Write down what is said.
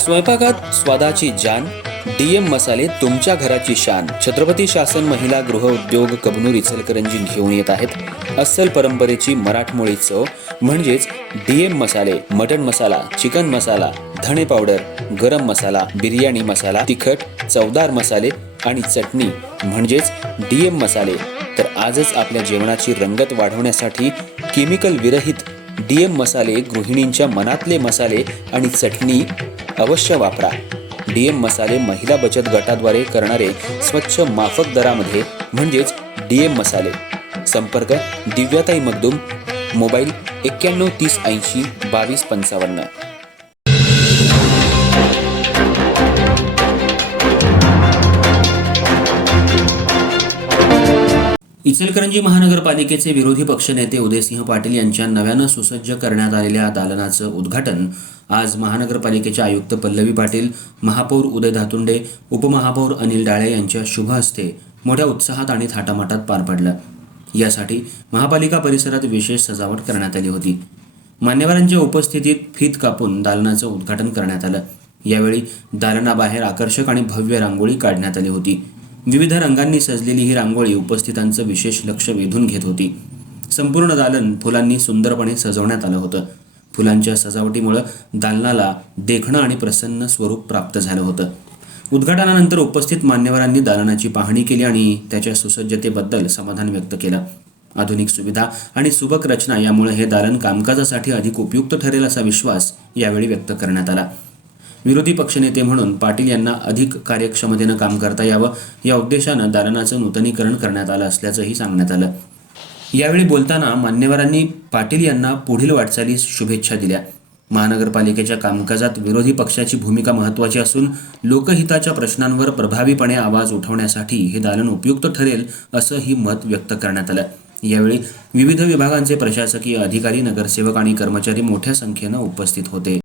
स्वयंपाकात स्वादाची जान, डीएम मसाले तुमच्या घराची शान. छत्रपती शासन महिला गृह उद्योग कबनूर इचलकरंजी घेऊन येत आहेत अस्सल परंपरेची मराठमोळी चव म्हणजेच डीएम मसाले. मटन मसाला, चिकन मसाला, धणे पावडर, गरम मसाला, बिर्याणी मसाला, तिखट चवदार मसाले आणि चटणी म्हणजेच डीएम मसाले. तर आजच आपल्या जेवणाची रंगत वाढवण्यासाठी केमिकल विरहित डीएम मसाले, गृहिणींच्या मनातले मसाले आणि चटणी अवश्य वापरा. डीएम मसाले महिला बचत गटाद्वारे करणारे स्वच्छ माफक दरामध्ये म्हणजेच डीएम मसाले. संपर्क दिव्याताई मगदूम, मोबाईल 91 30 80 22 55. इचलकरंजी महानगरपालिकेचे विरोधी पक्षनेते उदयसिंह पाटील यांच्या नव्यानं सुसज्ज करण्यात आलेल्या दालनाचं उद्घाटन आज महानगरपालिकेचे आयुक्त पल्लवी पाटील, महापौर उदय धातुंडे, उपमहापौर अनिल डाळे यांच्या शुभ हस्ते मोठ्या उत्साहात आणि थाटामाटात पार पडलं. यासाठी महापालिका परिसरात विशेष सजावट करण्यात आली होती. मान्यवरांच्या उपस्थितीत फीत कापून दालनाचं उद्घाटन करण्यात आलं. यावेळी दालनाबाहेर आकर्षक आणि भव्य रांगोळी काढण्यात आली होती. विविध रंगांनी सजलेली ही रांगोळी उपस्थितांचं विशेष लक्ष वेधून घेत होती. संपूर्ण दालन फुलांनी सुंदरपणे सजवण्यात आलं होतं. फुलांच्या सजावटीमुळे दालनाला देखणं आणि प्रसन्न स्वरूप प्राप्त झालं होतं. उद्घाटनानंतर उपस्थित मान्यवरांनी दालनाची पाहणी केली आणि त्याच्या सुसज्जतेबद्दल समाधान व्यक्त केलं. आधुनिक सुविधा आणि सुबक रचना यामुळे हे दालन कामकाजासाठी अधिक उपयुक्त ठरेल असा विश्वास यावेळी व्यक्त करण्यात आला. विरोधी पक्षनेते म्हणून पाटील यांना अधिक कार्यक्षमतेनं काम करता यावं या उद्देशानं दालनाचं नूतनीकरण करण्यात आलं असल्याचंही सांगण्यात आलं. यावेळी बोलताना मान्यवरांनी पाटील यांना पुढील वाटचालीस शुभेच्छा दिल्या. महानगरपालिकेच्या कामकाजात विरोधी पक्षाची भूमिका महत्त्वाची असून लोकहिताच्या प्रश्नांवर प्रभावीपणे आवाज उठवण्यासाठी हे दालन उपयुक्त ठरेल असंही मत व्यक्त करण्यात आलं. यावेळी विविध विभागांचे प्रशासकीय अधिकारी, नगरसेवक आणि कर्मचारी मोठ्या संख्येनं उपस्थित होते.